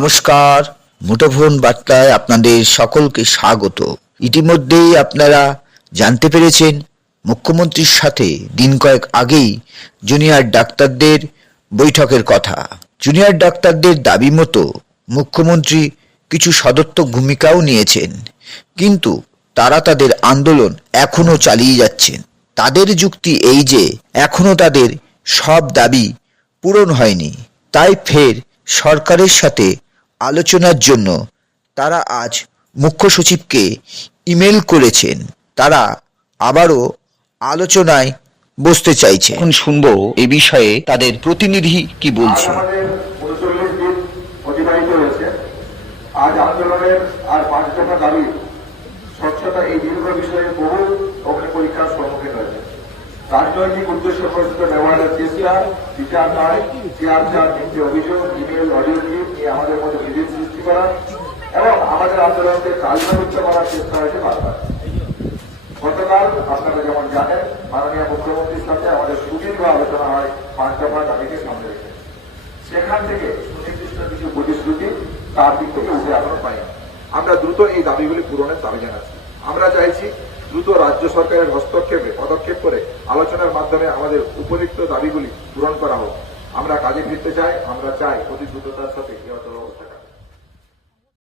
নমস্কার, মুঠোফোন বার্তায় আপনাদের সকলকে স্বাগত। ইতিমধ্যেই আপনারা জানতে পেরেছেন মুখ্যমন্ত্রীর সাথে দিন কয়েক আগেই জুনিয়র ডাক্তারদের বৈঠকের কথা। জুনিয়র ডাক্তারদের দাবি মতো মুখ্যমন্ত্রী কিছু সদর্থক ভূমিকাও নিয়েছেন, কিন্তু তারা তাদের আন্দোলন এখনো চালিয়ে যাচ্ছেন। তাদের যুক্তি এই যে এখনো তাদের সব দাবি পূরণ হয়নি, তাই ফের সরকারের সাথে আলোচনার জন্য তারা আজ মুখ্য সচিবকে ইমেল করেছেন। তারা আবারও আলোচনায় বসতে চাইছে। এখন শুনবো এ বিষয়ে তাদের প্রতিনিধি কি বলছে। আমাদের 39 দিন অতিবাহিত হয়েছে। আজ আন্দোলনের আর 5 দফা দাবি স্বচ্ছতা এই দীর্ঘ বিষয়ে বহু অগ্নি পরীক্ষার সম্মুখীন হয়েছে। রাজনৈতিক উদ্দেশ্য প্রসূত ব্যবহারের চেষ্টা, বিচার নয়, মিথ্যে অভিযোগ, ইমেল, অডিও ক্লিপ নিয়ে আমাদের মধ্যে বিভেদ সৃষ্টি করা এবং আমাদের আন্দোলনকে কালবিলম্বিত করার চেষ্টা হয়েছে বারবার। গতকাল আপনারা যেমন জানেন, মাননীয় মুখ্যমন্ত্রীর সাথে আমাদের সুদীর্ঘ আলোচনা হয় 5 দফা দাবিকে সামনে রেখে। সেখান থেকে সুনির্দিষ্ট কিছু প্রতিশ্রুতি তার দিক থেকে উঠে এখনো পাইনি। আমরা দ্রুত এই দাবিগুলি পূরণের দাবি জানাচ্ছি। আমরা চাইছি দ্রুত রাজ্য সরকারের পদক্ষেপ করে আলোচনার মাধ্যমে আমাদের উপযুক্ত দাবিগুলি পূরণ করা হোক। আমরা কাজে ফিরতে চাই। আমরা চাই অতি দ্রুততার সাথে